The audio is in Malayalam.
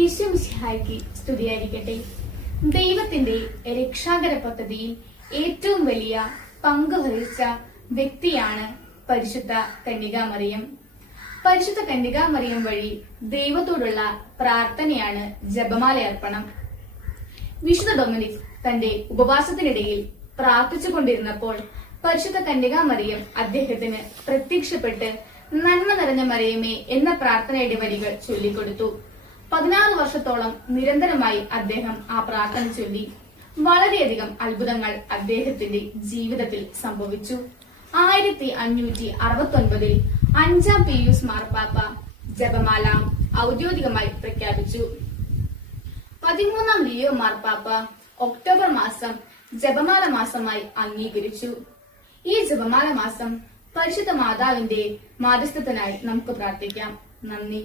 യേശു മിശിഹായ്ക്ക് സ്തുതിയായിരിക്കട്ടെ. ദൈവത്തിന്റെ രക്ഷാകര പദ്ധതിയിൽ ഏറ്റവും വലിയ പങ്ക് വഹിച്ച വ്യക്തിയാണ് പരിശുദ്ധ കന്യകാമറിയം പരിശുദ്ധ കന്യകാമറിയം വഴി ദൈവത്തോടുള്ള പ്രാർത്ഥനയാണ് ജപമാല അർപ്പണം. വിശുദ്ധ ഡൊമിനിക് തന്റെ ഉപവാസത്തിനിടയിൽ പ്രാർത്ഥിച്ചുകൊണ്ടിരുന്നപ്പോൾ പരിശുദ്ധ കന്യകാമറിയം അദ്ദേഹത്തിന് പ്രത്യക്ഷപ്പെട്ട് നന്മ നിറഞ്ഞ മറിയമേ എന്ന പ്രാർത്ഥനയുടെ വരികൾ ചൊല്ലിക്കൊടുത്തു. പതിനാറ് വർഷത്തോളം നിരന്തരമായി അദ്ദേഹം ആ പ്രാർത്ഥന ചൊല്ലി. വളരെയധികം അത്ഭുതങ്ങൾ അദ്ദേഹത്തിന്റെ ജീവിതത്തിൽ സംഭവിച്ചു. ആയിരത്തി അഞ്ഞൂറ്റി അറുപത്തി ഒൻപതിൽ അഞ്ചാം പിയൂസ് മാർപ്പാപ്പ ജപമാല ഔദ്യോഗികമായി പ്രഖ്യാപിച്ചു. പതിമൂന്നാം ലിയോ മാർപ്പാപ്പ ഒക്ടോബർ മാസം ജപമാല മാസമായി അംഗീകരിച്ചു. ഈ ജപമാല മാസം പരിശുദ്ധ മാതാവിന്റെ മാധ്യസ്ഥത്തിനായി നമുക്ക് പ്രാർത്ഥിക്കാം. നന്ദി.